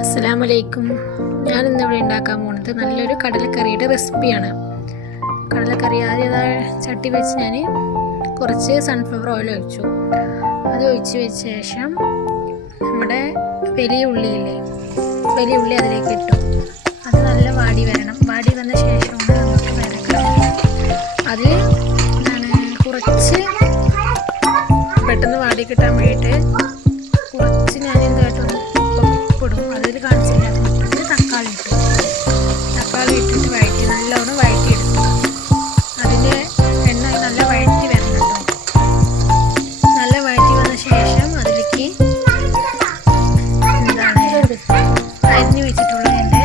അസ്സലാമലൈക്കും. ഞാനിന്നിവിടെ ഉണ്ടാക്കാൻ പോകുന്നത് നല്ലൊരു കടലക്കറിയുടെ റെസിപ്പിയാണ്. കടലക്കറി ആദ്യം ചട്ടി വെച്ച് ഞാൻ കുറച്ച് സൺഫ്ലവർ ഓയിൽ ഒഴിച്ചു. അത് ഒഴിച്ച് വെച്ച ശേഷം നമ്മുടെ വലിയ ഉള്ളിയില്ലേ, വലിയ ഉള്ളി അതിലേക്ക് ഇട്ടു. അത് നല്ല വാടി വരണം. വാടി വന്ന ശേഷമാണ് നമുക്ക് വരക്കണം. അതിൽ കുറച്ച് പെട്ടെന്ന് വാടി കിട്ടാൻ വേണ്ടിയിട്ട് കുറച്ച് ഞാൻ എന്തായിട്ടൊന്ന് ഉപ്പിടും. അതിൽ കാണിച്ചില്ല. പിന്നെ തക്കാളി ഇട്ടിട്ട് വഴറ്റി നല്ലോണം വഴറ്റിയെടുക്കും. അതിൻ്റെ എണ്ണ നല്ല വഴറ്റി വരണം കേട്ടോ. നല്ല വഴറ്റി വന്ന ശേഷം അതിലേക്ക് അരിഞ്ഞു വെച്ചിട്ടുള്ള എൻ്റെ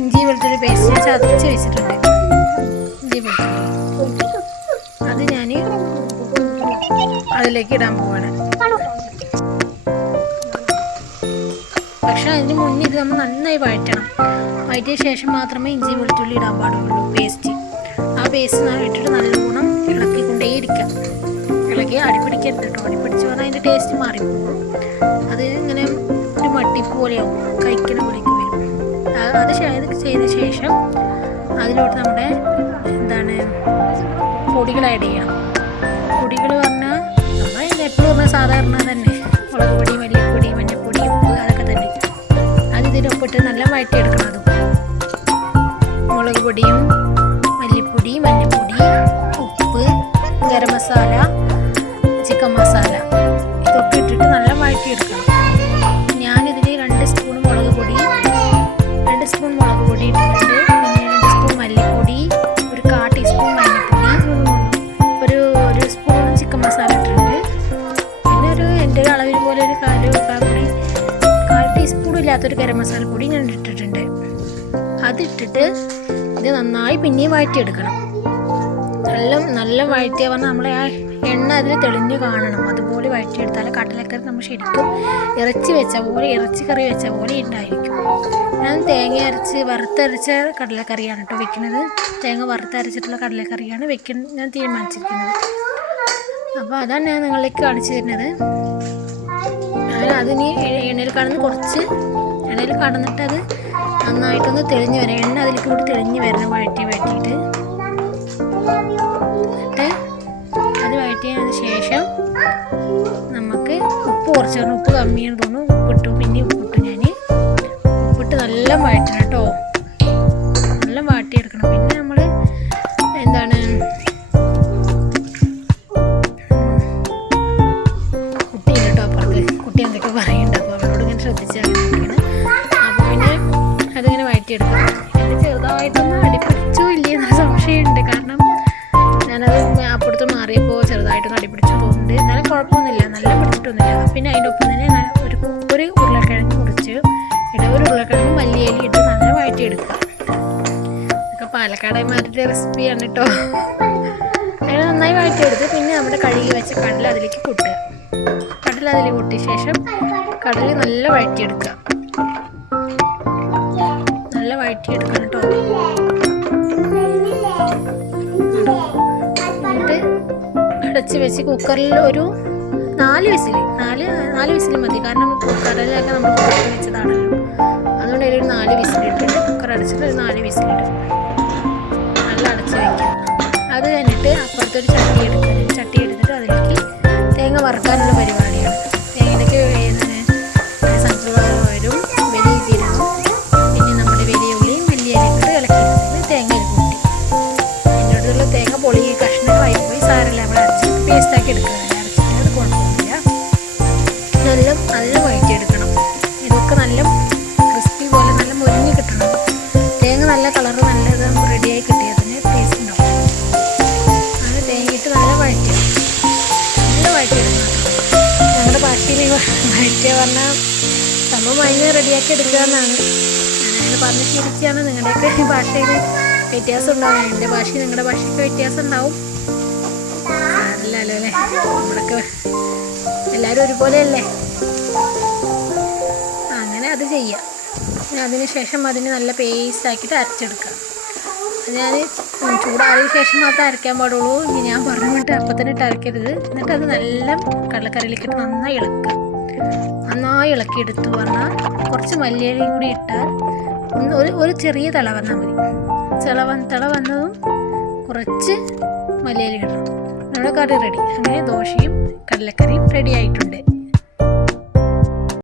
ഇഞ്ചി വെളുത്തുള്ളി പേസ്റ്റ് ഞാൻ ചതച്ച് വെച്ചിട്ടുണ്ട്. ഇഞ്ചി വെളുത്തുള്ളി അത് ഞാൻ അതിലേക്ക് ഇടാൻ പോവാണ്. പക്ഷെ അതിന് മുന്നേ ഇത് നമ്മൾ നന്നായി വഴറ്റണം. വഴറ്റിയ ശേഷം മാത്രമേ ഇഞ്ചി വെളുത്തുള്ളി ഇടാൻ പാടുള്ളൂ. പേസ്റ്റ് ആ പേസ്റ്റ് ഇട്ടിട്ട് നല്ലോണം ഇളക്കിക്കൊണ്ടേയിരിക്കാം. ഇളക്കി അടിപ്പിടിക്കരുത് കേട്ടോ. അടിപ്പിടിച്ച് പറഞ്ഞാൽ അതിൻ്റെ ടേസ്റ്റ് മാറിപ്പോകും. അത് ഇങ്ങനെ ഒരു മട്ടിപ്പ് പോലെയാവും, കഴിക്കണ പോലെയൊക്കെ വരും. അത് ചെയ്ത ശേഷം അതിലോട്ട് നമ്മുടെ പൊടികൾ ആഡ് ചെയ്യണം. പൊടികൾ പറഞ്ഞാൽ നമ്മൾ എപ്പോഴും പറഞ്ഞാൽ സാധാരണ തന്നെ മുളക് പൊടി, മല്ലിപ്പൊടി, മഞ്ഞൾപ്പൊടി, ഉപ്പ് അതൊക്കെ തന്നെ. അത് ഇതിനൊപ്പിട്ട് നല്ല വഴറ്റിയെടുക്കണം. അതും മുളക് പൊടിയും മല്ലിപ്പൊടി, മഞ്ഞൾപ്പൊടി, ഉപ്പ്, ഗരം മസാല, ചിക്കൻ മസാല ഇതൊക്കെ ഇട്ടിട്ട് നല്ല വഴറ്റിയെടുക്കണം. ഞാനിതിൽ 2 സ്പൂൺ മുളക് പൊടി ഇട്ടിട്ടുണ്ട്. പിന്നെ 2 സ്പൂൺ മല്ലിപ്പൊടി, ഒരു 1/4 ടീസ്പൂൺ മഞ്ഞൾപ്പൊടി, ഒരു സ്പൂൺ ചിക്കൻ മസാല ഇട്ടിട്ടുണ്ട്. പിന്നെ എൻ്റെ ഒരു അളവിൽ പോലെ ഒരു 1/4 ടീസ്പൂൺ ഇല്ലാത്തൊരു ഗരം മസാല പൊടി ഞാൻ ഇട്ടിട്ടുണ്ട്. അതിട്ടിട്ട് ഇത് നന്നായി പിന്നെയും വഴറ്റിയെടുക്കണം. നല്ല വഴറ്റിയ പറഞ്ഞാൽ നമ്മളെ ആ എണ്ണ അതിൽ തെളിഞ്ഞ് കാണണം. അതുപോലെ വഴറ്റിയെടുത്താൽ കടലക്കറി നമ്മൾ ശരിക്കും ഇറച്ചിക്കറി വെച്ച പോലെ ഉണ്ടായിരിക്കും. ഞാൻ തേങ്ങ അരച്ച് വറുത്തരച്ച കടലക്കറിയാണ് കേട്ടോ വെക്കുന്നത്. തേങ്ങ വറുത്തരച്ചിട്ടുള്ള കടലക്കറിയാണ് ഞാൻ തീരുമാനിച്ചിരിക്കുന്നത്. അപ്പോൾ അതാണ് ഞാൻ നിങ്ങളിലേക്ക് കാണിച്ചു തരുന്നത്. അതിന് എണ്ണയിൽ കടന്നിട്ട് അത് നന്നായിട്ടൊന്ന് തെളിഞ്ഞ് വരണം. എണ്ണ അതിലേക്ക് കൂടി തെളിഞ്ഞ് വരണം. വഴറ്റിയിട്ട് എന്നിട്ട് അത് വഴറ്റിയതിന് ശേഷം നമുക്ക് ഉപ്പ് കമ്മിയെന്ന് തോന്നുന്നു. പിന്നെ ഉപ്പിട്ടു. ഞാൻ ഉപ്പിട്ട് നല്ല വഴറ്റണം കേട്ടോ. നല്ല വാട്ടിയെടുക്കണം. പിന്നെ നമ്മൾ കുട്ടിയുണ്ട് കേട്ടോ അപ്പുറത്ത്. കുട്ടി എന്തൊക്കെ പറയുന്നുണ്ട്. അപ്പോൾ അവരോട് ഇങ്ങനെ ശ്രദ്ധിച്ചാണ്. അപ്പോൾ പിന്നെ അതിങ്ങനെ വഴറ്റിയെടുക്കണം. എൻ്റെ ചെറുതായിട്ടൊന്ന് അടിപ്പിടിച്ചോ ഇല്ലേ എന്നൊരു സംശയമുണ്ട്. കാരണം ഞാനത് അപ്പുറത്ത് മാറിയപ്പോൾ ചെറുതായിട്ടൊന്ന് അടിപ്പിടിച്ചു തോന്നുന്നുണ്ട്. എന്നാലും കുഴപ്പമൊന്നുമില്ല, നല്ല പിടിച്ചിട്ടൊന്നുമില്ല. പിന്നെ അതിൻ്റെ ഒപ്പം തന്നെ ഒരു ഉരുളക്കിഴങ്ങ് മുറിച്ച് ഒരു ഉരുളക്കിഴങ്ങ് മല്ലിയില ഇട്ട് നല്ല വഴറ്റിയെടുക്കുക. ഇതൊക്കെ പാലക്കാടന്മാരുടെ റെസിപ്പിയാണ് കേട്ടോ. അതിന് നന്നായി വഴറ്റിയെടുത്ത് പിന്നെ നമ്മുടെ കഴുകി വെച്ച കടല അതിലേക്ക് കൂട്ടുക. കടല അതിൽ കൂട്ടിയ ശേഷം കടല നല്ല വഴറ്റിയെടുക്കുക. നല്ല വഴറ്റിയെടുക്കണം കേട്ടോ. എന്നിട്ട് അടച്ച് വെച്ച് കുക്കറിൽ ഒരു 4 വിസിൽ മതി. കാരണം കടലൊക്കെ നമ്മൾ കുക്കറിൽ വെച്ചതാണല്ലോ. അതുകൊണ്ട് ഒരു 4 വിസിലിട്ടിട്ട് കുക്കർ അടച്ചിട്ട് ഒരു 4 വിസിലിടും. നല്ല അടച്ച് വയ്ക്കുക. അത് കഴിഞ്ഞിട്ട് അപ്പുറത്തൊരു ചട്ടി എടുത്തിട്ട് അതിലേക്ക് തേങ്ങ വറുക്കാനുള്ള പരിപാടിയാണ്. തേങ്ങയിലേക്ക് സൺഫ്ലവർ ഓയിലും വലിയ ജീരകം, പിന്നെ നമ്മുടെ വലിയ ഉള്ളിയും മല്ലിയിലൊക്കെ ഇളക്കിയിട്ട് തേങ്ങയിൽ കൂട്ടി. എൻ്റെ അടുത്തുള്ള തേങ്ങ കഷ്ണങ്ങളായി പോയി സാരമില്ല, നമ്മൾ അരച്ച് പേസ്റ്റാക്കി എടുക്കുന്നത്. അരച്ചിട്ട് അത് കുഴപ്പമൊന്നുമില്ല. നല്ല വഴറ്റിയെടുക്കണം. ഇതൊക്കെ നല്ല ക്രിസ്പി പോലെ നല്ല മുരിഞ്ഞ് കിട്ടണം. തേങ്ങ നല്ല കളറ് നല്ലത് റെഡിയായി കിട്ടിയാൽ തന്നെ ടേസ്റ്റ് ഉണ്ടാവും. അങ്ങനെ തേങ്ങയിട്ട് നല്ല വഴറ്റിയെടുക്കണം. ഞങ്ങളുടെ ഭാഷയിൽ വഴറ്റിയ പറഞ്ഞാൽ സംഭവം അതിന് റെഡിയാക്കി എടുക്കുക എന്നാണ്. ഞാനങ്ങനെ പറഞ്ഞ് ശീലിച്ചാണ്. നിങ്ങളുടെയൊക്കെ ഭാഷയിൽ വ്യത്യാസം ഉണ്ടാവും. എൻ്റെ ഭാഷയിൽ നിങ്ങളുടെ ഭാഷയ്ക്ക് വ്യത്യാസം ഉണ്ടാവും. സാരമില്ലല്ലോ അല്ലേ, നമ്മളൊക്കെ എല്ലാവരും ഒരുപോലെയല്ലേ. അങ്ങനെ അത് ചെയ്യാം. അതിന് ശേഷം അതിന് നല്ല പേസ്റ്റ് ആക്കിയിട്ട് അരച്ചെടുക്കുക. ഞാൻ ചൂടാറിയ ശേഷം മാത്രമേ അരയ്ക്കാൻ പാടുള്ളൂ. ഇനി ഞാൻ പറഞ്ഞിട്ട് അപ്പം തന്നെ ഇട്ട് അരക്കരുത്. എന്നിട്ട് അത് നല്ല കടലക്കറിയിലേക്കിട്ട് നന്നായി ഇളക്കുക. നന്നായി ഇളക്കിയെടുത്തു പറഞ്ഞാൽ കുറച്ച് മല്ലിയിലയും കൂടി ഇട്ടാൽ ഒരു ചെറിയ തിള വന്നാൽ മതി. തിള വന്നതും കുറച്ച് മല്ലിയില ഇടണം. നമ്മുടെ കറി റെഡി. അങ്ങനെ ദോശയും കടലക്കറിയും റെഡി ആയിട്ടുണ്ട്.